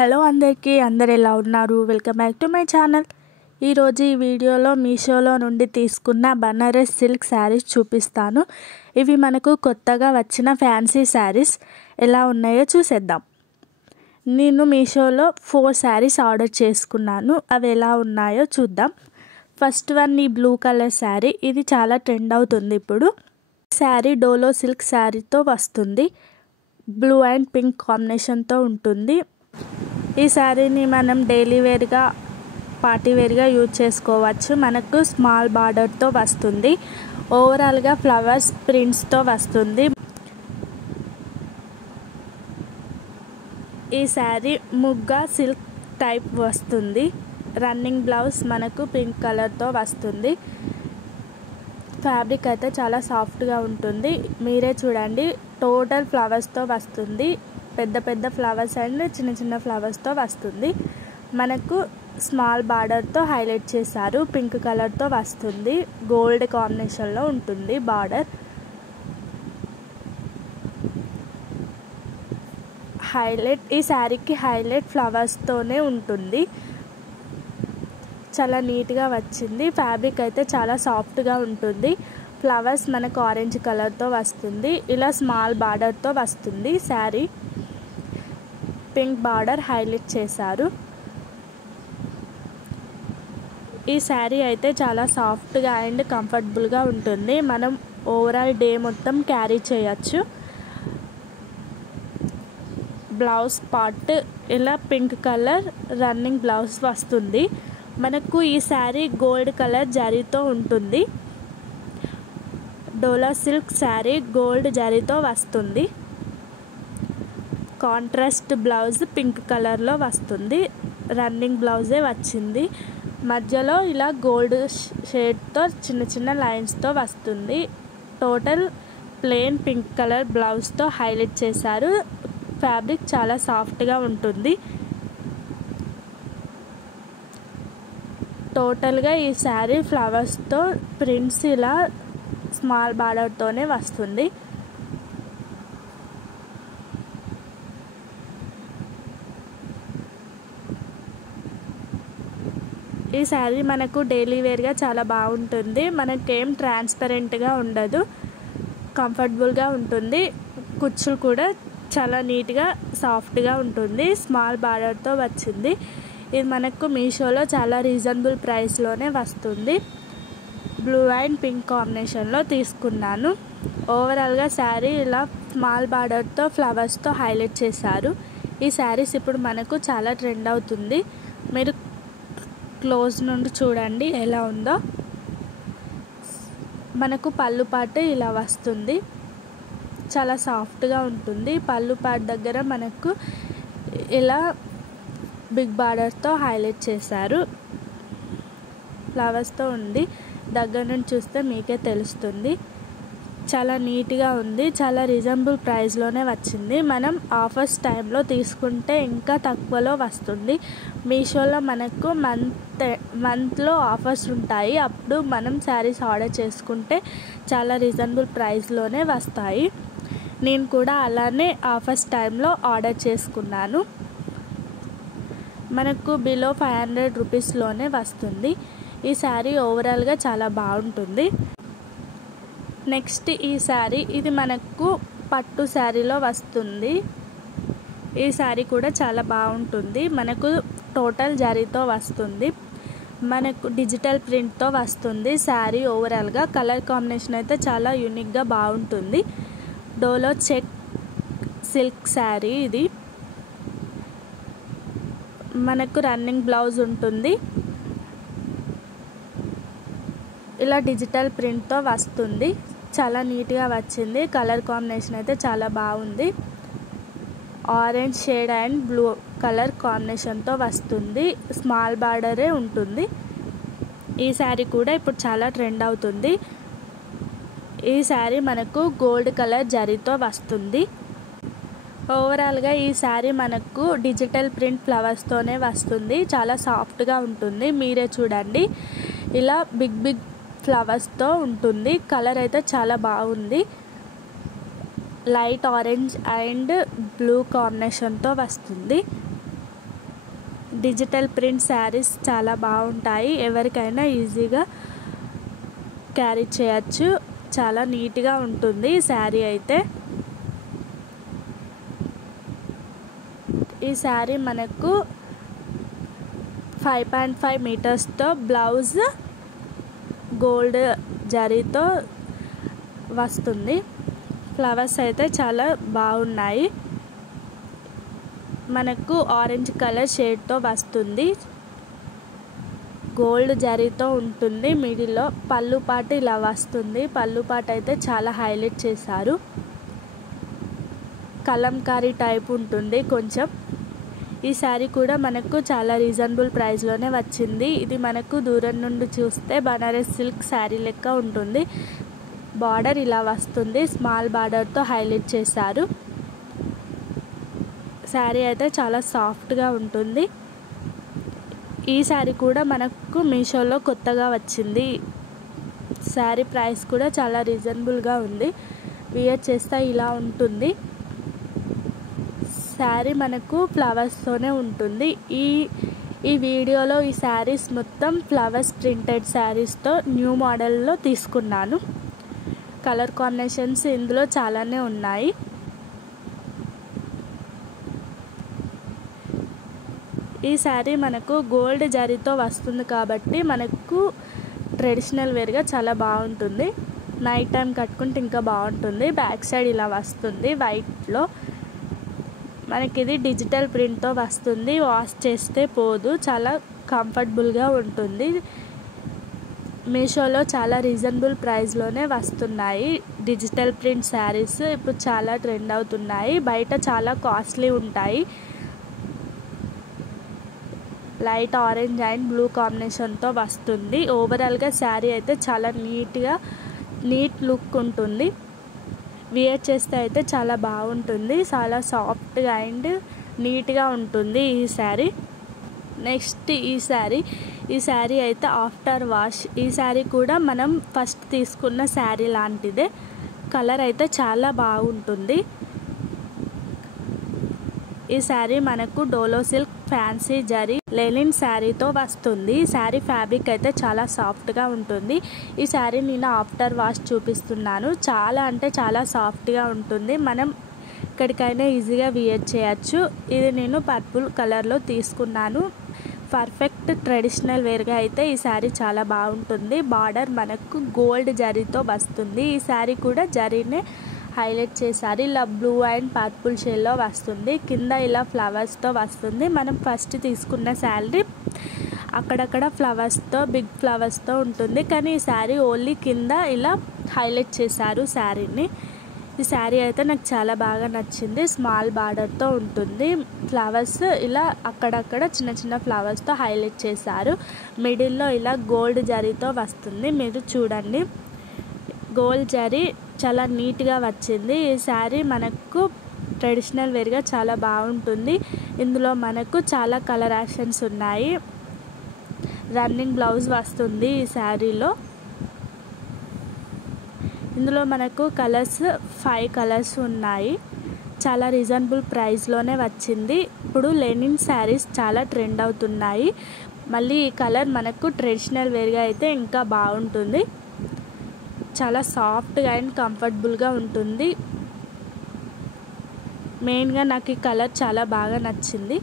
Hello అందరికీ, అందరు ఎలా ఉన్నారు? Welcome back to my channel. ఈరోజు ఈ వీడియోలో మీషోలో నుండి తీసుకున్న బనారస్ సిల్క్ శారీస్ చూపిస్తాను. ఇవి మనకు కొత్తగా వచ్చిన ఫ్యాన్సీ శారీస్ ఎలా ఉన్నాయో చూసేద్దాం. నేను మీషోలో 4 శారీస్ ఆర్డర్ చేసుకున్నాను. అవి ఎలా ఉన్నాయో చూద్దాం. ఫస్ట్ వన్ ఈ బ్లూ కలర్ శారీ. ఇది చాలా ట్రెండ్ అవుతుంది ఇప్పుడు. శారీ డోలో సిల్క్ శారీతో వస్తుంది. బ్లూ అండ్ పింక్ కాంబినేషన్తో ఉంటుంది. ఈ శారీని మనం డైలీ వేర్గా, పార్టీ వేర్గా యూజ్ చేసుకోవచ్చు. మనకు స్మాల్ బార్డర్తో వస్తుంది. ఓవరాల్గా ఫ్లవర్స్ ప్రింట్స్తో వస్తుంది. ఈ శారీ ముగ్గా సిల్క్ టైప్ వస్తుంది. రన్నింగ్ బ్లౌజ్ మనకు పింక్ కలర్తో వస్తుంది. ఫ్యాబ్రిక్ అయితే చాలా సాఫ్ట్గా ఉంటుంది. మీరే చూడండి. టోటల్ ఫ్లవర్స్తో వస్తుంది. పెద్ద పెద్ద ఫ్లవర్స్ అండ్ చిన్న చిన్న ఫ్లవర్స్తో వస్తుంది. మనకు స్మాల్ బార్డర్తో హైలైట్ చేశారు. పింక్ కలర్తో వస్తుంది. గోల్డ్ కాంబినేషన్లో ఉంటుంది బార్డర్. హైలైట్ ఈ శారీకి హైలైట్ ఫ్లవర్స్తోనే ఉంటుంది. చాలా నీట్గా వచ్చింది. ఫ్యాబ్రిక్ అయితే చాలా సాఫ్ట్గా ఉంటుంది. ఫ్లవర్స్ మనకు ఆరెంజ్ కలర్తో వస్తుంది. ఇలా స్మాల్ బార్డర్తో వస్తుంది. శారీ పింక్ బార్డర్ హైలైట్ చేశారు. ఈ శారీ అయితే చాలా సాఫ్ట్గా అండ్ కంఫర్టబుల్గా ఉంటుంది. మనం ఓవరాల్ డే మొత్తం క్యారీ చేయొచ్చు. బ్లౌజ్ పార్ట్ ఇలా పింక్ కలర్ రన్నింగ్ బ్లౌజ్ వస్తుంది. మనకు ఈ శారీ గోల్డ్ కలర్ జరీతో ఉంటుంది. డోలా సిల్క్ శారీ గోల్డ్ జరీతో వస్తుంది. కాంట్రాస్ట్ బ్లౌజ్ పింక్ కలర్లో వస్తుంది. రన్నింగ్ బ్లౌజే వచ్చింది. మధ్యలో ఇలా గోల్డ్ షేడ్తో చిన్న చిన్న లైన్స్తో వస్తుంది. టోటల్ ప్లెయిన్ పింక్ కలర్ బ్లౌజ్తో హైలైట్ చేశారు. ఫ్యాబ్రిక్ చాలా సాఫ్ట్గా ఉంటుంది. టోటల్గా ఈ శారీ ఫ్లవర్స్తో ప్రింట్స్ ఇలా స్మాల్ బార్డర్తోనే వస్తుంది. ఈ శారీ మనకు డైలీ వేర్గా చాలా బాగుంటుంది. మనకేం ట్రాన్స్పరెంట్గా ఉండదు. కంఫర్టబుల్గా ఉంటుంది. కుచ్చులు కూడా చాలా నీట్గా సాఫ్ట్గా ఉంటుంది. స్మాల్ బార్డర్తో వచ్చింది. ఇది మనకు మీషోలో చాలా రీజనబుల్ ప్రైస్లోనే వస్తుంది. బ్లూ అండ్ పింక్ కాంబినేషన్లో తీసుకున్నాను. ఓవరాల్గా శారీ ఇలా స్మాల్ బార్డర్తో ఫ్లవర్స్తో హైలైట్ చేశారు. ఈ శారీస్ ఇప్పుడు మనకు చాలా ట్రెండ్ అవుతుంది. మీరు క్లోజ్ నుండి చూడండి ఎలా ఉందో. మనకు పళ్ళు పాటు ఇలా వస్తుంది. చాలా సాఫ్ట్గా ఉంటుంది. పళ్ళు పాటు దగ్గర మనకు ఇలా బిగ్ బార్డర్తో హైలైట్ చేశారు. ఫ్లవర్స్తో ఉంది. దగ్గర నుండి చూస్తే మీకే తెలుస్తుంది. చాలా నీట్గా ఉంది. చాలా రీజనబుల్ ప్రైస్లోనే వచ్చింది. మనం ఆఫర్స్ టైంలో తీసుకుంటే ఇంకా తక్కువలో వస్తుంది. మీషోలో మనకు మంత్లో ఆఫర్స్ ఉంటాయి. అప్పుడు మనం శారీస్ ఆర్డర్ చేసుకుంటే చాలా రీజనబుల్ ప్రైస్లోనే వస్తాయి. నేను కూడా అలానే ఆఫర్స్ టైంలో ఆర్డర్ చేసుకున్నాను. మనకు బిలో 500 రూపీస్లోనే వస్తుంది. ఈ శారీ ఓవరాల్గా చాలా బాగుంటుంది. నెక్స్ట్ ఈ శారీ, ఇది మనకు పట్టు శారీలో వస్తుంది. ఈ శారీ కూడా చాలా బాగుంటుంది. మనకు టోటల్ జరీతో వస్తుంది. మనకు డిజిటల్ ప్రింట్తో వస్తుంది. శారీ ఓవరాల్గా కలర్ కాంబినేషన్ అయితే చాలా యూనిక్గా బాగుంటుంది. డోలో చెక్ సిల్క్ శారీ ఇది. మనకు రన్నింగ్ బ్లౌజ్ ఉంటుంది. ఇలా డిజిటల్ ప్రింట్తో వస్తుంది. చాలా నీట్గా వచ్చింది. కలర్ కాంబినేషన్ అయితే చాలా బాగుంది. Orange shade and blue colour కాంబినేషన్తో వస్తుంది. స్మాల్ బార్డరే ఉంటుంది. ఈ శారీ కూడా ఇప్పుడు చాలా ట్రెండ్ అవుతుంది. ఈ శారీ మనకు గోల్డ్ కలర్ జరీతో వస్తుంది. ఓవరాల్గా ఈ శారీ మనకు డిజిటల్ ప్రింట్ ఫ్లవర్స్తోనే వస్తుంది. చాలా సాఫ్ట్గా ఉంటుంది. మీరే చూడండి. ఇలా బిగ్ బిగ్ ఫ్లవర్స్తో ఉంటుంది. కలర్ అయితే చాలా బాగుంది. లైట్ ఆరెంజ్ అండ్ బ్లూ కాంబినేషన్తో వస్తుంది. డిజిటల్ ప్రింట్ శారీస్ చాలా బాగుంటాయి, ఎవరికైనా ఈజీగా క్యారీ చేయొచ్చు. చాలా నీట్గా ఉంటుంది శారీ అయితే. ఈ శారీ మనకు 5.5 మీటర్స్తో బ్లౌజ్ గోల్డ్ జరీతో వస్తుంది. ఫ్లవర్స్ అయితే చాలా బాగున్నాయి. మనకు ఆరెంజ్ కలర్ షేడ్తో వస్తుంది, గోల్డ్ జరీతో ఉంటుంది. మిడిల్లో పళ్ళు పాటు ఇలా వస్తుంది. పళ్ళు పాటు అయితే చాలా హైలైట్ చేశారు. కలంకారీ టైప్ ఉంటుంది కొంచెం. ఈ శారీ కూడా మనకు చాలా రీజనబుల్ ప్రైస్లోనే వచ్చింది. ఇది మనకు దూరం నుండి చూస్తే బనారస్ సిల్క్ శారీ లెక్క ఉంటుంది. బార్డర్ ఇలా వస్తుంది, స్మాల్ బార్డర్తో హైలైట్ చేశారు. శారీ అయితే చాలా సాఫ్ట్గా ఉంటుంది. ఈ శారీ కూడా మనకు మీషోలో కొత్తగా వచ్చింది. శారీ ప్రైస్ కూడా చాలా రీజనబుల్గా ఉంది. వియర్ చేస్తే ఇలా ఉంటుంది. శారీ మనకు ఫ్లవర్స్తోనే ఉంటుంది. ఈ వీడియోలో ఈ శారీస్ మొత్తం ఫ్లవర్స్ ప్రింటెడ్ శారీస్తో న్యూ మోడల్లో తీసుకున్నాను. కలర్ కాంబినేషన్స్ ఇందులో చాలానే ఉన్నాయి. ఈ శారీ మనకు గోల్డ్ జరీతో వస్తుంది కాబట్టి మనకు ట్రెడిషనల్ వేర్గా చాలా బాగుంటుంది. నైట్ టైం కట్టుకుంటే ఇంకా బాగుంటుంది. బ్యాక్ సైడ్ ఇలా వస్తుంది వైట్లో. మనకి ఇది డిజిటల్ ప్రింట్తో వస్తుంది. వాష్ చేస్తే పోదు, చాలా కంఫర్టబుల్గా ఉంటుంది. మీషోలో చాలా రీజనబుల్ ప్రైస్లోనే వస్తున్నాయి డిజిటల్ ప్రింట్ శారీస్. ఇప్పుడు చాలా ట్రెండ్ అవుతున్నాయి. బయట చాలా కాస్ట్లీ ఉంటాయి. లైట్ ఆరెంజ్ అండ్ బ్లూ కాంబినేషన్తో వస్తుంది. ఓవరాల్గా శారీ అయితే చాలా నీట్ లుక్ ఉంటుంది. వియర్ చేస్తే అయితే చాలా బాగుంటుంది. చాలా సాఫ్ట్గా అండ్ నీట్గా ఉంటుంది ఈ శారీ. నెక్స్ట్ ఈ శారీ అయితే ఆఫ్టర్ వాష్. ఈ శారీ కూడా మనం ఫస్ట్ తీసుకున్న శారీ లాంటిదే. కలర్ అయితే చాలా బాగుంటుంది. ఈ శారీ మనకు Dola silk fancy zari linen శారీతో వస్తుంది. ఈ శారీ ఫ్యాబ్రిక్ అయితే చాలా సాఫ్ట్గా ఉంటుంది. ఈ శారీ నేను ఆఫ్టర్ వాష్ చూపిస్తున్నాను. చాలా అంటే చాలా సాఫ్ట్గా ఉంటుంది. మనం ఎక్కడికైనా ఈజీగా వియర్ చేయొచ్చు. ఇది నేను పర్పుల్ కలర్లో తీసుకున్నాను. పర్ఫెక్ట్ ట్రెడిషనల్ వేర్గా అయితే ఈ శారీ చాలా బాగుంటుంది. బార్డర్ మనకు గోల్డ్ జరీతో వస్తుంది. ఈ శారీ కూడా జరీనే హైలైట్ చేశారు. ఇలా బ్లూ అండ్ పర్పుల్ షేడ్లో వస్తుంది. కింద ఇలా ఫ్లవర్స్తో వస్తుంది. మనం ఫస్ట్ తీసుకున్న శారీ అక్కడక్కడ ఫ్లవర్స్తో బిగ్ ఫ్లవర్స్తో ఉంటుంది, కానీ ఈ శారీ ఓన్లీ కింద ఇలా హైలైట్ చేశారు శారీని. ఈ శారీ అయితే నాకు చాలా బాగా నచ్చింది. స్మాల్ బార్డర్తో ఉంటుంది. ఫ్లవర్స్ ఇలా అక్కడక్కడ చిన్న చిన్న ఫ్లవర్స్తో హైలైట్ చేశారు. మిడిల్లో ఇలా గోల్డ్ జరీతో వస్తుంది. మీరు చూడండి, గోల్డ్ జరీ చాలా నీట్గా వచ్చింది. ఈ శారీ మనకు ట్రెడిషనల్ వేర్గా చాలా బాగుంటుంది. ఇందులో మనకు చాలా కలర్ ఆప్షన్స్ ఉన్నాయి. రన్నింగ్ బ్లౌజ్ వస్తుంది ఈ శారీలో. ఇందులో మనకు కలర్స్ 5 కలర్స్ ఉన్నాయి. చాలా రీజనబుల్ ప్రైస్లోనే వచ్చింది. ఇప్పుడు లెనిన్ శారీస్ చాలా ట్రెండ్ అవుతున్నాయి. మళ్ళీ ఈ కలర్ మనకు ట్రెడిషనల్ వేర్గా అయితే ఇంకా బాగుంటుంది. చాలా సాఫ్ట్గా అండ్ కంఫర్టబుల్గా ఉంటుంది. మెయిన్గా నాకు ఈ కలర్ చాలా బాగా నచ్చింది.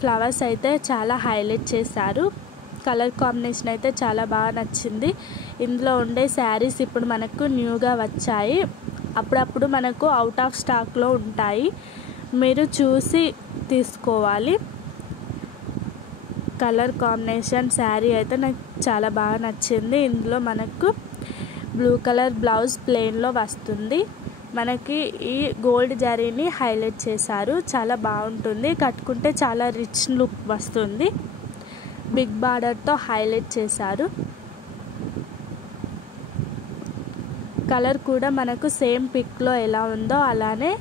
ఫ్లవర్స్ అయితే చాలా హైలైట్ చేశారు. కలర్ కాంబినేషన్ అయితే చాలా బాగా నచ్చింది. ఇందులో ఉండే శారీస్ ఇప్పుడు మనకు న్యూగా వచ్చాయి. అప్పుడప్పుడు మనకు అవుట్ ఆఫ్ స్టాక్లో ఉంటాయి. మీరు చూసి తీసుకోవాలి. కలర్ కాంబినేషన్ శారీ అయితే నాకు చాలా బాగా నచ్చింది. ఇందులో మనకు బ్లూ కలర్ బ్లౌజ్ ప్లెయిన్లో వస్తుంది. మనకి ఈ గోల్డ్ జరీని హైలైట్ చేశారు. చాలా బాగుంటుంది. కట్టుకుంటే చాలా రిచ్ లుక్ వస్తుంది. బిగ్ బార్డర్తో హైలైట్ చేశారు. కలర్ కూడా మనకు సేమ్ పిక్లో ఎలా ఉందో అలానే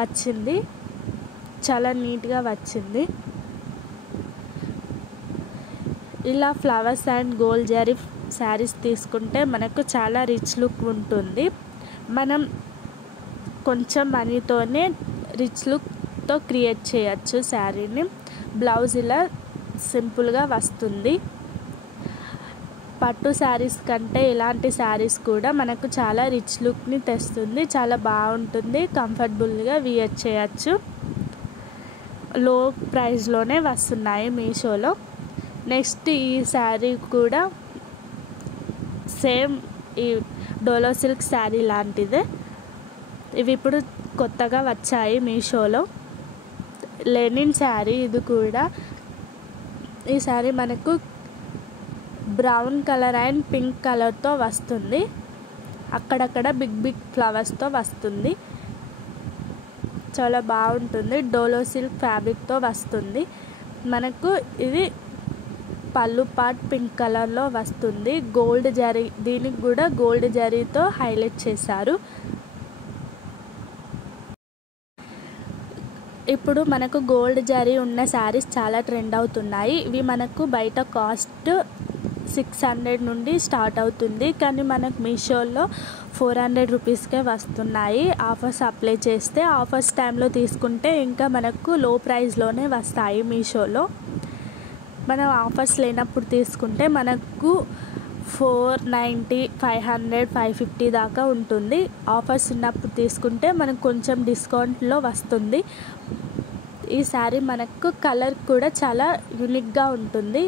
వచ్చింది. చాలా నీట్గా వచ్చింది. ఇలా flowers and gold zari saris తీసుకుంటే మనకు చాలా రిచ్ లుక్ ఉంటుంది. మనం కొంచెం మనీతోనే రిచ్ లుక్ ఫ్యాబ్రిక్తో క్రియేట్ చేయొచ్చు శారీని. బ్లౌజ్ ఇలా సింపుల్గా వస్తుంది. పట్టు శారీస్ కంటే ఇలాంటి శారీస్ కూడా మనకు చాలా రిచ్ లుక్ని తెస్తుంది. చాలా బాగుంటుంది, కంఫర్టబుల్గా వియర్ చేయొచ్చు. లో ప్రైస్లోనే వస్తున్నాయి మీషోలో. నెక్స్ట్ ఈ శారీ కూడా సేమ్ ఈ డోలో సిల్క్ శారీ లాంటిదే. ఇవి ఇప్పుడు కొత్తగా వచ్చాయి మీషోలో. లెనిన్ శారీ ఇది కూడా. ఈ శారీ మనకు బ్రౌన్ కలర్ అండ్ పింక్ కలర్తో వస్తుంది. అక్కడక్కడ బిగ్ బిగ్ ఫ్లవర్స్తో వస్తుంది. చాలా బాగుంటుంది. డోలో సిల్క్ ఫ్యాబ్రిక్తో వస్తుంది. మనకు ఇది పళ్ళు పార్ట్ పింక్ కలర్లో వస్తుంది. గోల్డ్ జరీ, దీనికి కూడా గోల్డ్ జరీతో హైలైట్ చేశారు. ఇప్పుడు మనకు గోల్డ్ జరీ ఉన్న శారీస్ చాలా ట్రెండ్ అవుతున్నాయి. ఇవి మనకు బయట కాస్ట్ 600 నుండి స్టార్ట్ అవుతుంది, కానీ మనకు మీషోలో 400 రూపీస్కే వస్తున్నాయి. ఆఫర్స్ అప్లై చేస్తే, ఆఫర్స్ టైంలో తీసుకుంటే ఇంకా మనకు లో ప్రైస్లోనే వస్తాయి మీషోలో. మనం ఆఫర్స్ లేనప్పుడు తీసుకుంటే మనకు 490, 500, 550 దాకా ఉంటుంది. ఆఫర్స్ ఉన్నప్పుడు తీసుకుంటే మనకు కొంచెం డిస్కౌంట్లో వస్తుంది. ఈ శారీ మనకు కలర్ కూడా చాలా యూనిక్గా ఉంటుంది.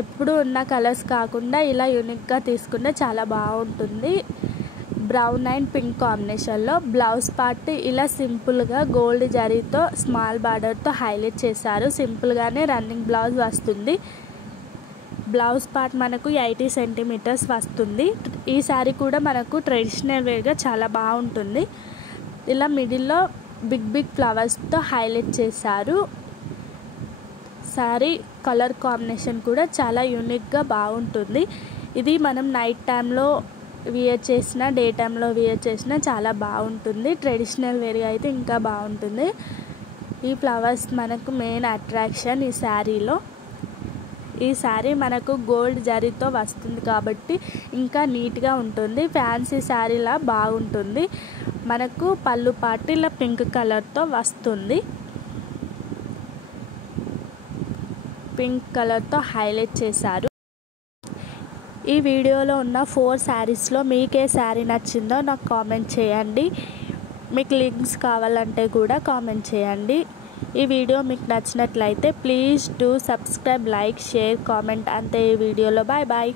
ఎప్పుడు ఉన్న కలర్స్ కాకుండా ఇలా యూనిక్గా తీసుకుంటే చాలా బాగుంటుంది. బ్రౌన్ అండ్ పింక్ కాంబినేషన్లో. బ్లౌజ్ పార్ట్ ఇలా సింపుల్గా గోల్డ్ జరీతో స్మాల్ బార్డర్తో హైలైట్ చేశారు. సింపుల్గానే రన్నింగ్ బ్లౌజ్ వస్తుంది. బ్లౌజ్ పార్ట్ మనకు 80 సెంటీమీటర్స్ వస్తుంది. ఈ శారీ కూడా మనకు ట్రెడిషనల్ వేగా చాలా బాగుంటుంది. ఇలా మిడిల్లో బిగ్ బిగ్ ఫ్లవర్స్తో హైలైట్ చేశారు. శారీ కలర్ కాంబినేషన్ కూడా చాలా యూనిక్గా బాగుంటుంది. ఇది మనం నైట్ టైంలో వియర్ చేసిన, డే టైంలో వియర్ చేసిన చాలా బాగుంటుంది. ట్రెడిషనల్ వేర్గా అయితే ఇంకా బాగుంటుంది. ఈ ఫ్లవర్స్ మనకు మెయిన్ అట్రాక్షన్ ఈ శారీలో. ఈ శారీ మనకు గోల్డ్ జరీతో వస్తుంది కాబట్టి ఇంకా నీట్గా ఉంటుంది. ఫ్యాన్సీ శారీలా బాగుంటుంది. మనకు పళ్ళు పార్ట్ ఇలా పింక్ కలర్తో వస్తుంది. పింక్ కలర్తో హైలైట్ చేశారు. ఈ వీడియోలో ఉన్న 4 శారీస్లో మీకే శారీ నచ్చిందో నాకు కామెంట్ చేయండి. మీకు లింక్స్ కావాలంటే కూడా కామెంట్ చేయండి. ఈ వీడియో మీకు నచ్చినట్లయితే please do subscribe, like, share, comment అంతే ఈ వీడియోలో. Bye bye.